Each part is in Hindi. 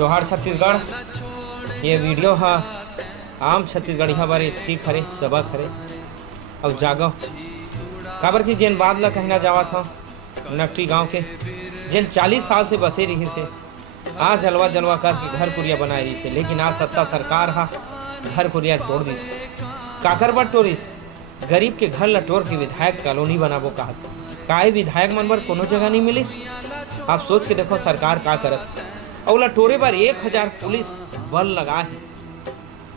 जोहार छत्तीसगढ़। ये वीडियो हा आम छत्तीसगढ़िया बार एक सीख हरे सबक हरे। अब जागो काबर की जेन बात ला कहना जावा था नकटी गांव के जेन 40 साल से बसे रही से आज जलवा जलवा करके घर पुरिया बनाए रही से, लेकिन आज सत्ता सरकार हा घर पुरिया तोड़ दी से। काकर बर टोरिस गरीब के घर ला तोड़ के विधायक कॉलोनी बनाबो कहत काहे विधायक मन बर कोनो जगह नहीं मिलिस। आप सोच के देखो सरकार का करत और ला टोरे बर 1000 पुलिस बल लगा है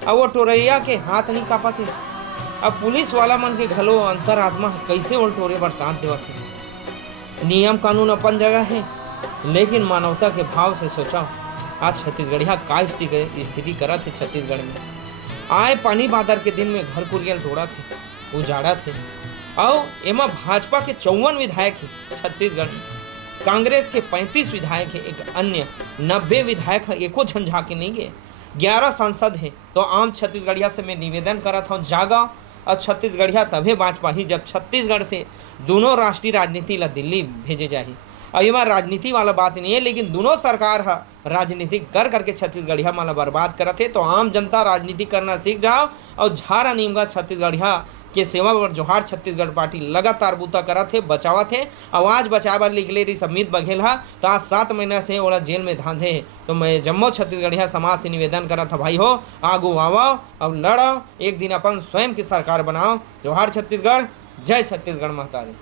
और वो टोरैया के हाथ नहीं कापत है। अब पुलिस वाला मन के घलो अंतरात्मा कैसे वो टोरे बर शांत देवत है। नियम कानून अपन जगह है, लेकिन मानवता के भाव से सोचा आज छत्तीसगढ़िया का स्थिति करत है। छत्तीसगढ़ में आए पानी बादर के दिन में घर कुरियल तोड़ा थे उजाड़ा थे और एमा भाजपा के 54 विधायक है छत्तीसगढ़ में, कांग्रेस के 35 विधायक है, एक अन्य 90 विधायक है, एको झंझा के नहीं गए। 11 सांसद है। तो आम छत्तीसगढ़िया से मैं निवेदन करत हूँ जागा और छत्तीसगढ़िया तभी बाँच पाही जब छत्तीसगढ़ से दोनों राष्ट्रीय राजनीति ला दिल्ली भेजे जाही। और यहाँ राजनीति वाला बात नहीं है, लेकिन दोनों सरकार हा राजनीति कर करके छत्तीसगढ़िया माला बर्बाद करते। तो आम जनता राजनीति करना सीख जाओ और झारा नीमगा छत्तीसगढ़िया के सेवा पर जोहार छत्तीसगढ़ पार्टी लगातार बूता करत है बचावत है। आवाज बचाए बर निकले रही समीत बघेल हा तो आज 7 महीना से ओला जेल में धांधे है। तो मैं जम्मो छत्तीसगढ़िया समाज से निवेदन करत भाई हो आगू आओ और लड़ो, एक दिन अपन स्वयं की सरकार बनाओ। जोहार छत्तीसगढ़, जय छत्तीसगढ़ महतारी।